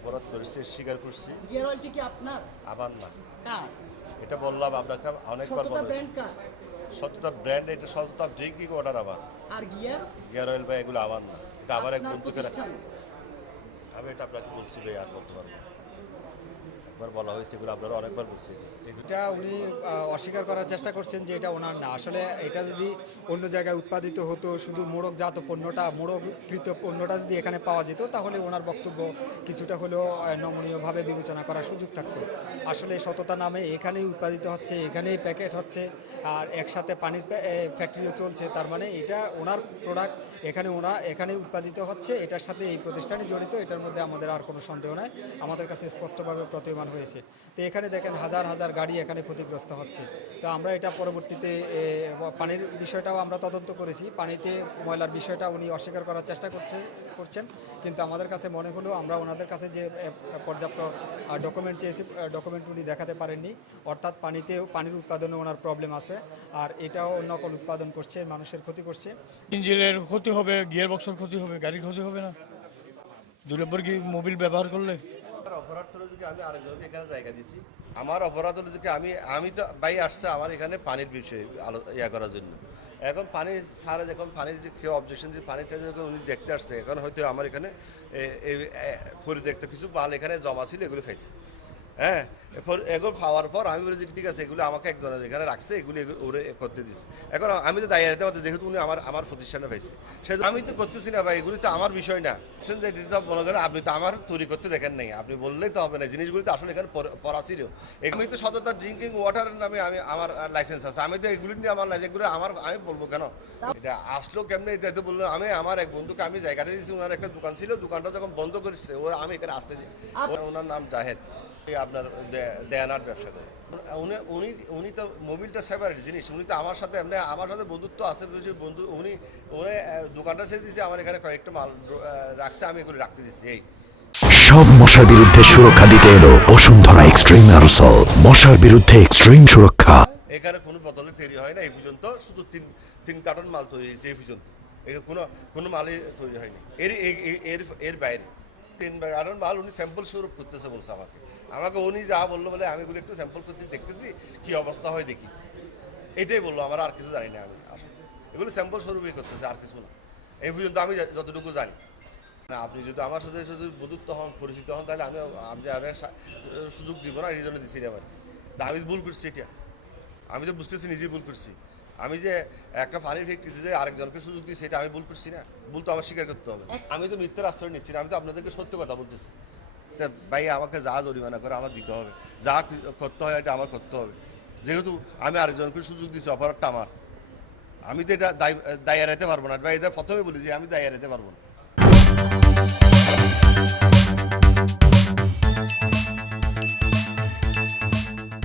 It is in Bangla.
অপরাধ করেছি, স্বীকার করছি। গিয়ার অয়েলটি কি আপনার? আমার না, কার? এটা বললাম আপনাকে অনেকবার সততা বলেছি। ব্র্যান্ড কার? সততা ব্র্যান্ড, এটা সততা ড্রিঙ্কিং ওয়াটার আমার। আর গিয়ার? গিয়ার অয়েল ভাই এগুলো আমার না, এটা আমার এক আপনার বন্ধুকে প্রতিষ্ঠান? আমি এটা আপনাকে বলছি ভাই, আর বলতে পারবো না। একবার বলা হয়েছে, এগুলো আপনারা অনেকবার বলছি। এটা উনি অস্বীকার করার চেষ্টা করছেন যে এটা ওনার না। আসলে এটা যদি অন্য জায়গায় উৎপাদিত হতো, শুধু মোড়কজাত পণ্যটা, মোড়ককৃত পণ্যটা যদি এখানে পাওয়া যেত, তাহলে ওনার বক্তব্য কিছুটা হলেও নমনীয়ভাবে বিবেচনা করার সুযোগ থাকতো। আসলে সততা নামে এখানেই উৎপাদিত হচ্ছে, এখানেই প্যাকেট হচ্ছে, আর একসাথে পানির ফ্যাক্টরিও চলছে। তার মানে এটা ওনার প্রোডাক্ট, এখানে উৎপাদিত হচ্ছে, এটার সাথে এই প্রতিষ্ঠানে জড়িত, এটার মধ্যে আমাদের আর কোনো সন্দেহ নাই, আমাদের কাছে স্পষ্টভাবে প্রতীয়মান হয়েছে। তো এখানে দেখেন হাজার হাজার গাড়ি এখানে ক্ষতিগ্রস্ত হচ্ছে। তো আমরা এটা পরবর্তীতে পানির বিষয়টাও আমরা তদন্ত করেছি, পানিতে ময়লার বিষয়টা উনি অস্বীকার করার চেষ্টা করছেন, কিন্তু আমাদের কাছে মনে হলো আমরা ওনাদের কাছে যে পর্যাপ্ত ডকুমেন্ট চেয়েছি, ডকুমেন্ট উনি দেখাতে পারেননি। অর্থাৎ পানির উৎপাদনে ওনার প্রবলেম আছে, আর এটাও নকল উৎপাদন করছে, মানুষের ক্ষতি করছে। ইঞ্জিনের ক্ষতি হবে, গিয়ার বক্সের ক্ষতি হবে, গাড়ির ক্ষতি হবে না 2 নম্বর কি মোবিল ব্যবহার করলে? আমার অপরাধ হলো যে আমি আরেকজনকে এখানে জায়গা দিছি। আমার অপরাধ হলো যে আমি তো ভাই আসছে আমার এখানে পানির বিষয়ে করার জন্য। এখন পানি সারা যখন পানির যে কেউ অবজেকশন, যে পানিটা যখন উনি দেখতে আসছে, এখন হয়তো আমার এখানে পরিত্যক্ত কিছু মাল এখানে জমা ছিল, এগুলো খাইছে। হ্যাঁ, এগুলো খাওয়ার পর আমি বলেছি ঠিক আছে, এগুলো আমাকে একজনে যেখানে রাখছে এগুলো ওরে করতে দিচ্ছে। এখন আমি তো দায়ী রাখতে পারছি, যেহেতু উনি আমার প্রতিষ্ঠানে পাইছে, সেই আমি তো করতেছি না ভাই, এগুলি তো আমার বিষয় না। যে এটা মনে করেন আপনি তো আমার তৈরি করতে দেখেন নাই, আপনি বললেই তো হবে না, জিনিসগুলি তো আসলে এখানে পড়া ছিল। আমি তো সততা ড্রিঙ্কিং ওয়াটারের নামে আমার লাইসেন্স আছে, আমি তো এগুলি নিয়ে আমার লাইসেন্সগুলো আমি বলবো কেন? এটা আসলো কেমনে, এটা তো বললো। আমি আমার এক বন্ধুকে আমি জায়গাটা দিয়েছি, ওনার একটা দোকান ছিল, দোকানটা যখন বন্ধ করেছে ওরা, আমি এখানে আসতে দিই। ওনার নাম জাহেদ, আপনার দেয়ানার ব্যবসা করে। উনি তো মোবিলটা সেপারেট জিনিস, উনি তো আমার সাথে এমনি আমার সাথে বন্ধুত্ব আছে, বন্ধু উনি দোকানটা ছেড়ে দিয়েছে, আমার এখানে কয়েকটা মাল রাখছে, আমি এগুলো রাখতে দিচ্ছি। এই সব মশার বিরুদ্ধে সুরক্ষা দিতে এলো বসুন্ধরা এক্সট্রিম অ্যারোসল, মশার বিরুদ্ধে এক্সট্রিম সুরক্ষা। এখানে কোনো বোতলে তৈরি হয় না এই পর্যন্ত, শুধু তিন কার্টন মাল তৈরি হয়েছে এই পর্যন্ত, এখানে কোনো মালই তৈরি হয়নি এর বাইরে। 3 কার্টন মাল উনি স্যাম্পল স্বরূপ করতেছে বলছে আমাকে উনি যা বললো, বলে আমি এগুলো একটু স্যাম্পল করতে দেখতেছি, কি অবস্থা হয় দেখি, এটাই বললো। আমার আর কিছু জানি না, আমি আসলে এগুলো স্যাম্পল স্বরূপই করতেছে, আর কিছু না এই পর্যন্ত আমি যতটুকু জানি। না, আপনি যদি আমার সাথে শুধু বন্ধুত্ব হন, পরিচিত হন, তাহলে আপনি আর সুযোগ দিব না, এই জন্য দিচ্ছি আমার। আমি ভুল করছি, এটা আমি তো বুঝতেছি নিজেই ভুল করছি। আমি যে একটা পানির ফ্যাক্টরিতে যে আরেকজনকে সুযোগ দিই, সেটা আমি ভুল করছি না, ভুল তো আমার স্বীকার করতে হবে। আমি তো মিথ্যার আশ্রয় নিচ্ছি না, আমি তো আপনাদেরকে সত্য কথা বলতেছি। তা ভাই আমাকে যা জরিমানা করে আমার দিতে হবে, যা করতে হয় এটা আমার করতে হবে, যেহেতু আমি আরেকজনকে সুযোগ দিচ্ছি, অপরাধটা আমার। আমি তো এটা দায় এড়াতে পারবো না ভাই, এটা প্রথমে বলি যে আমি দায় এড়াতে পারবো না।